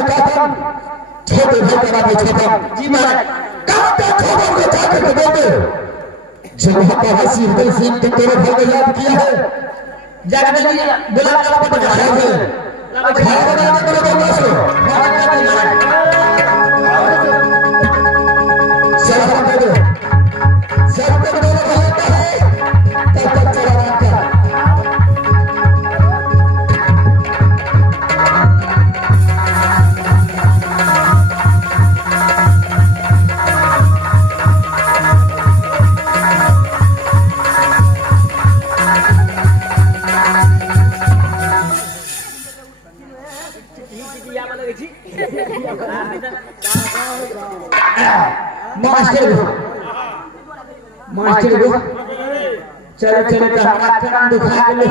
में कहता छोटे भाई का नाम छोटा जी महाराज कहाँ पे खबर को जाकर के बोलते जो वहाँ पर हंसी हृदय से तेरे भाई को याद किया है जाकर के बुला कर पता है खाना बनाने के लिए बोलो सो सब दे दो सब दे दो रहता है तब तक चला रहता मास्टर को चले चले तो हमारा कान दुखा गए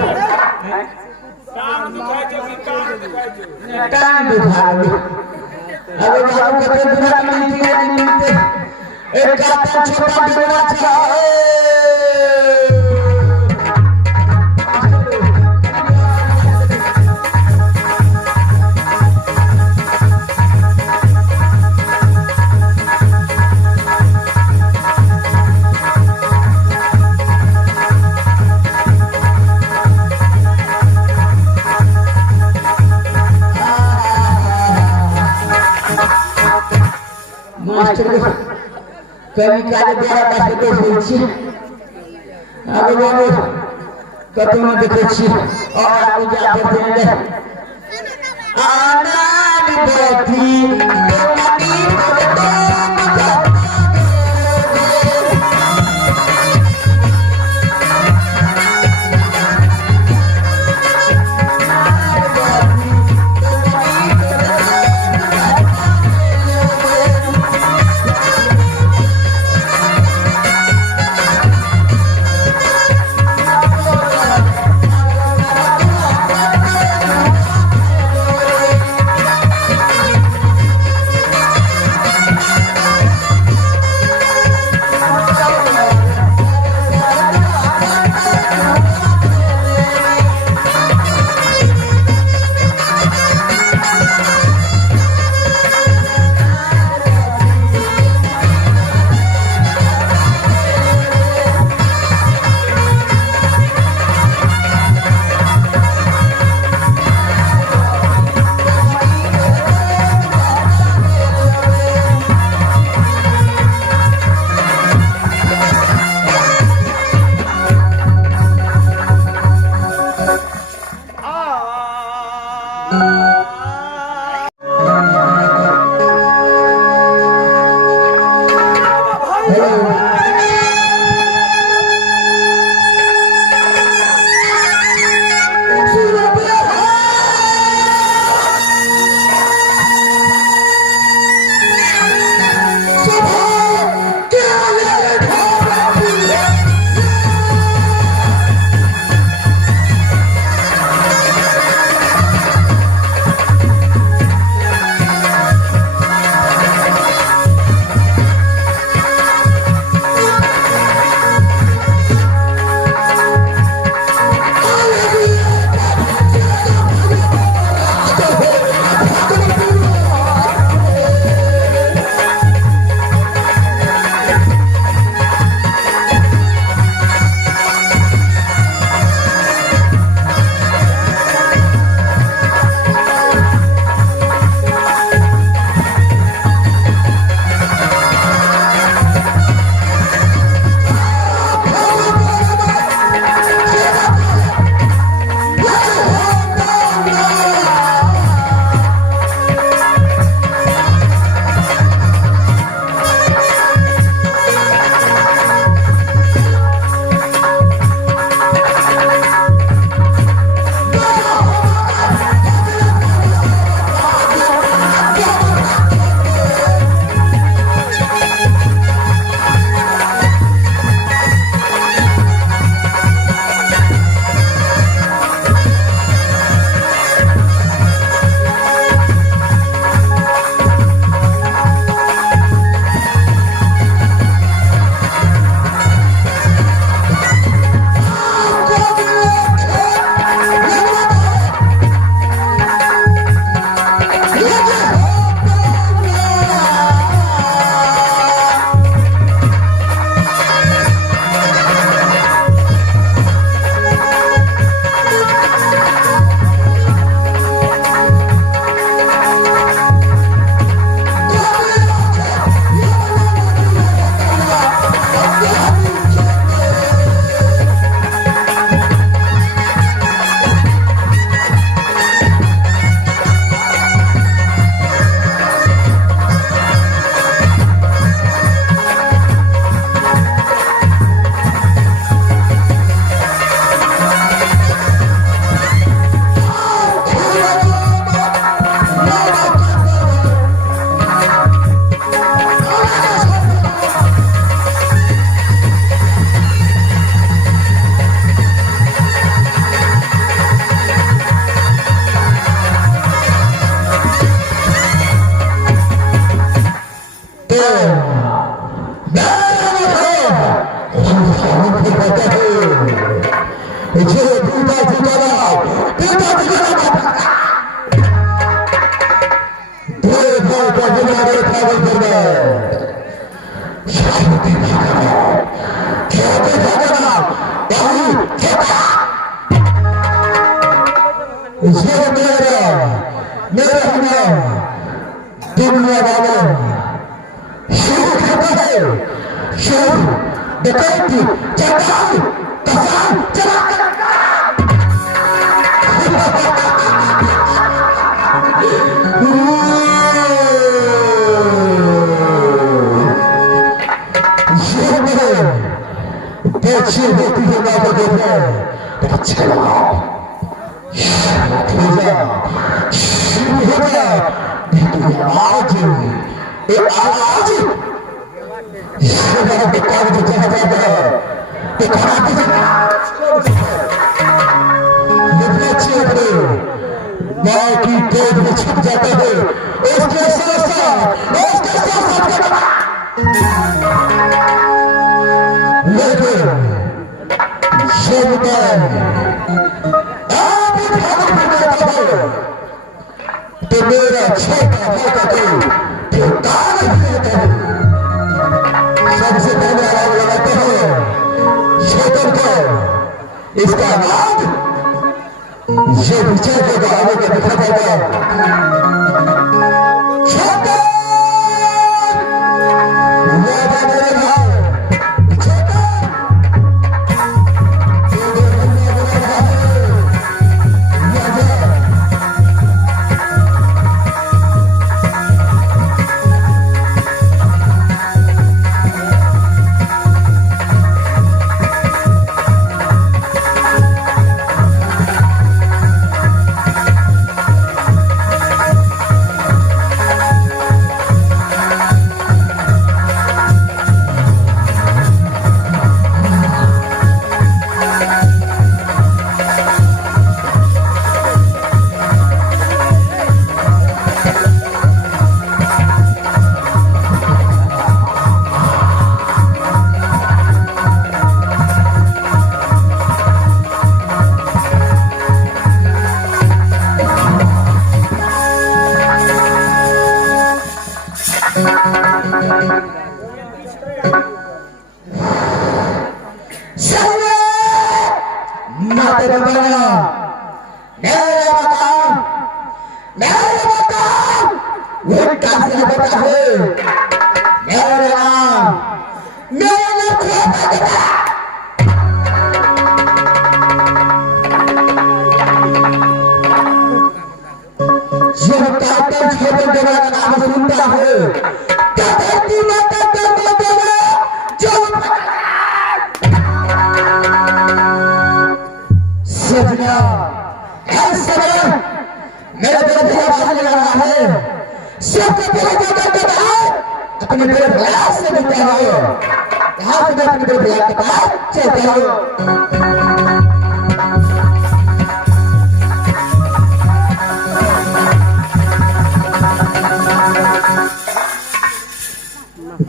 कान दुखा गए अबे बाबू कते दूर नहीं मिलते एक काता छोटा बिगड़ा चाहिए कभी काले द्वारा काटे तो होइछि आगे बाबू कतो न देखछि और आगे जा पड़ते हैं आनंद बेटी तो जो टूटा टूटा दुनिया वालों शुरू करता है शुरू डकैती चढ़ाई कसान चला अच्छी होती है बात देखो अच्छा लगाओ आवाज आवाज गाँव की गोद में छुप जाते हैं उसके साथ साथ लेकिन तो मेरा छोटा छोटा सबसे पहले आवाज लगाते हैं छोटन को इसका नाम ये विचार के आगे का दिखा जाएगा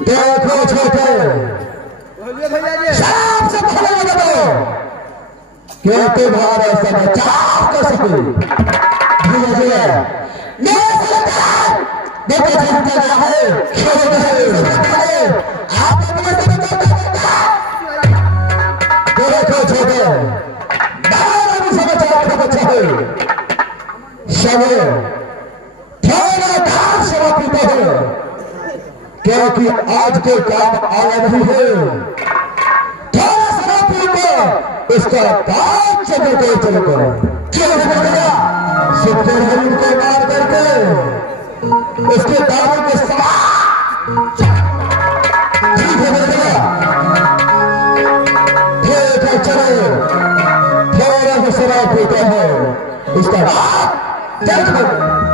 देखो छोटे शराब से पहले बताओ क्यों तुम्हारा समाचार कर सके धीरे देखो जनता है आप देखो छोटे समाचार का बच्चा है समय थोड़ा काम सेवा पीता है क्योंकि आज के काम आया नहीं है थोड़ा समय पीकर इसका काम चलेगा क्यों बनेगा सिद्धे हरिम को मार करके उसके दामों के समान ठीक है बेटा ठीक है चलो थोड़ा सा शराब पीता है उसका बाद देखो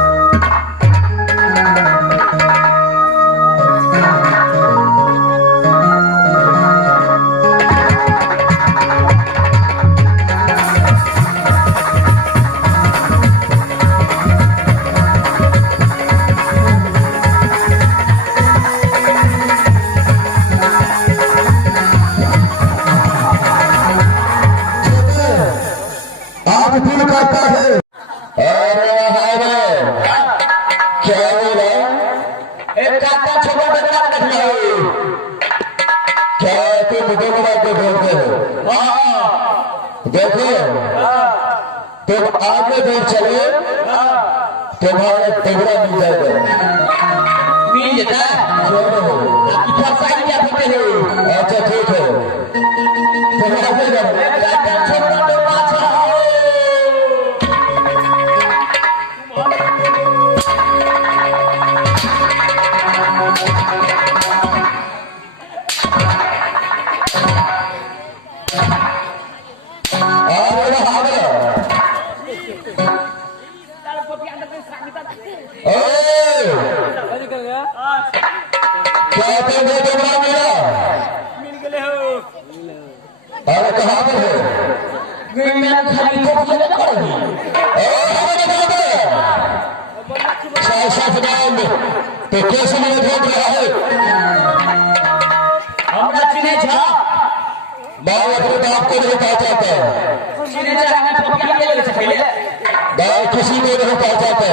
छोटा बच्चा देख लो क्या तुम मुझे बड़ा देखोगे देखो तुम आगे दूर चलो तुम्हारा टुकड़ा मिल जाएगा मिल जाता है आपकी फसाई क्या करते हो अच्छा ठीक है तुम्हारा मिल जाएगा छोटा टुकड़ा चाहो अरे कहाँ पर है मैं खाली तो कैसे मैंने ढूंढ रहा है हमरा चिन्हे छा बाल अपने बाप को नहीं पहचानता चिन्हे छा मैं टोपिया ले ले पहले बाल किसी को नहीं पहचानता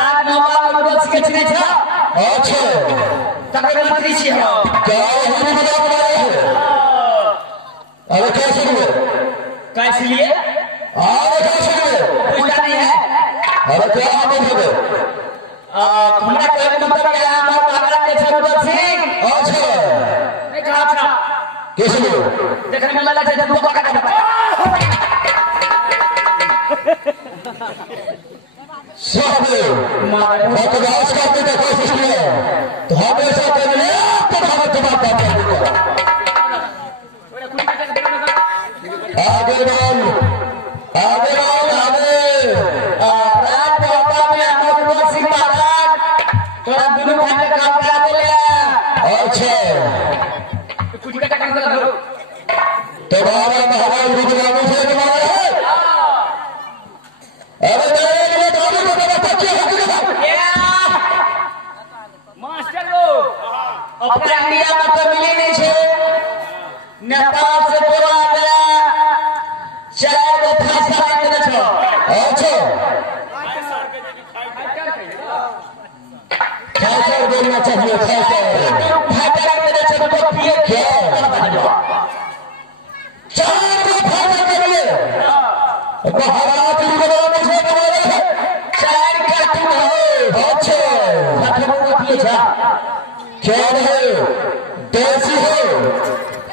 आज नवाब मुझे के चिन्हे छा अच्छा तकरे मंत्री छी हो क्या हिंदी में बनाया है अरे कैसे हुए कैसे लिए अरे कैसे हुए पूछता नहीं है अरे क्या हाथ है तुम्हारा कोई मतलब क्या नाम कागरा के छत्रपति सिंह अच्छा मैं कहा था कैसे हुए देखने में लगा जैसे तू पकड़ कर सब बकवास करने की कोशिश किया तो हमेशा करने तो हमें तुम्हारा बात करेगा आगे बढ़ो आगे बढ़ो आगे रात बाबा में अमर सिंह महाराज थोड़ा दोनों भाई का काम करा दे ले अच्छा कुछ का काम कर दो तुम्हारा महाराज गुजरात से तुम्हारा है अरे मेरे दादी को बता क्या है मास्टर लोग अपने इंडिया में तो मिले नहीं छे नेपाल से बोला गया चार को फांसा देना छो अच्छा फाइटर बोलना चाहिए फाइटर देना छो तो पिए क्या चार को फांसा करिए महाराज जी को मुझे बोले चार का तुम हो अच्छा फाइटर को पिए क्या है देसी हो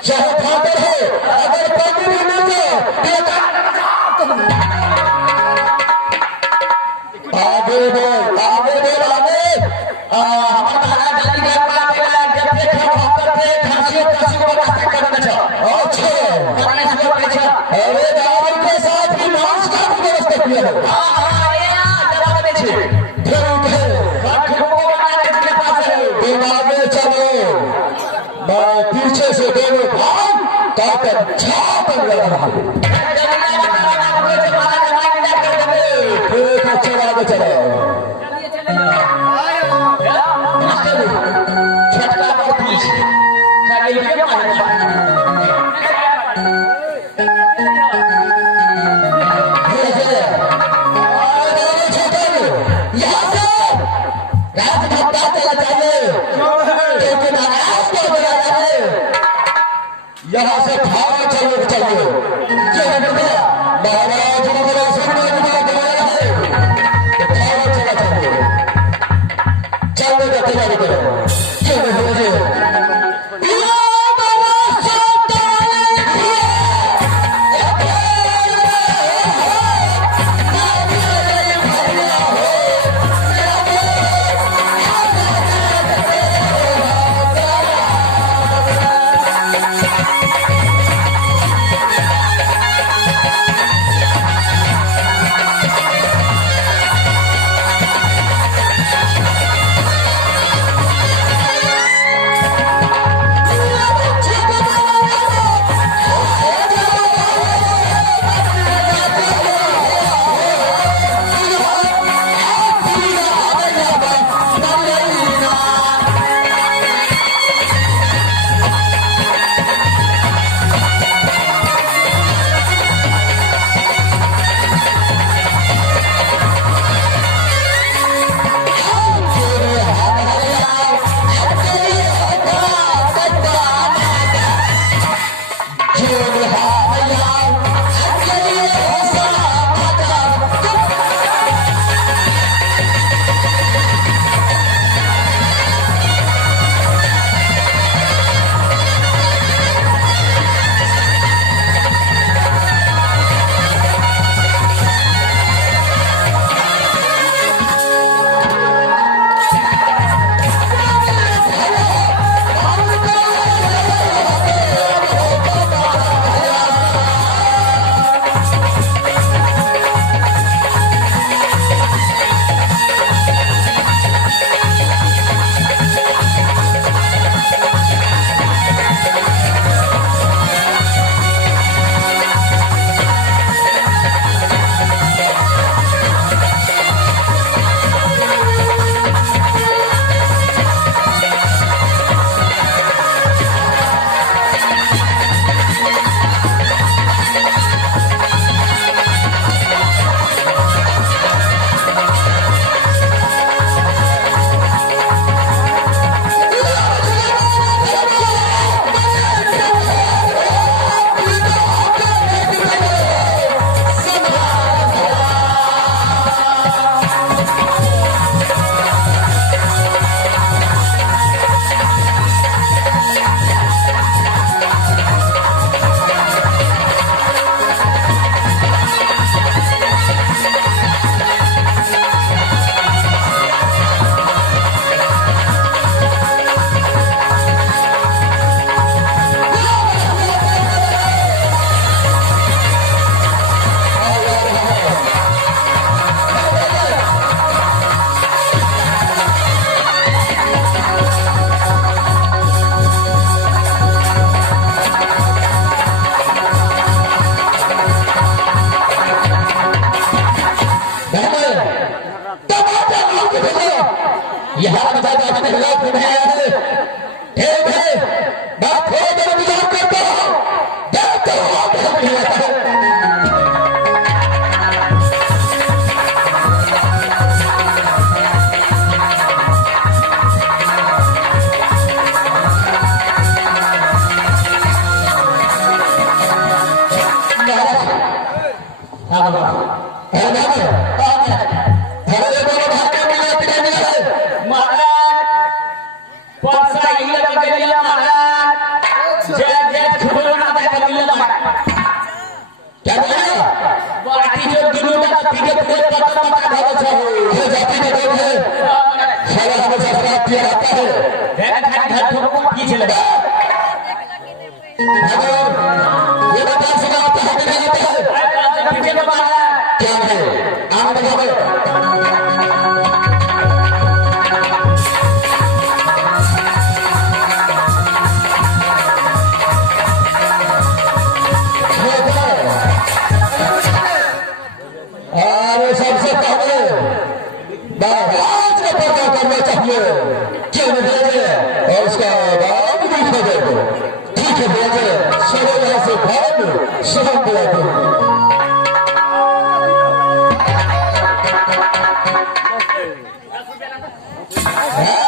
चाहे फादर है अगर पानी भी मिल जाए आगे बोल आगे हमारा जल्दी जब से खांसी को बात करना चाहो अच्छा अरे दावत के साथ भी नाश का व्यवस्था किया है चलो मैं पीछे से दोनों भाग काकर छाप लगा रहा हूँ चला चलो छठा पुलिस यहाँ से भागा चलो चलो महाराज चलो तैयारी करो यहाँ बता दो अपने खिलाफ नहीं आए ठीक है बात हो तो विचार करता हूँ देखते हो आप नहीं आता है Yeah.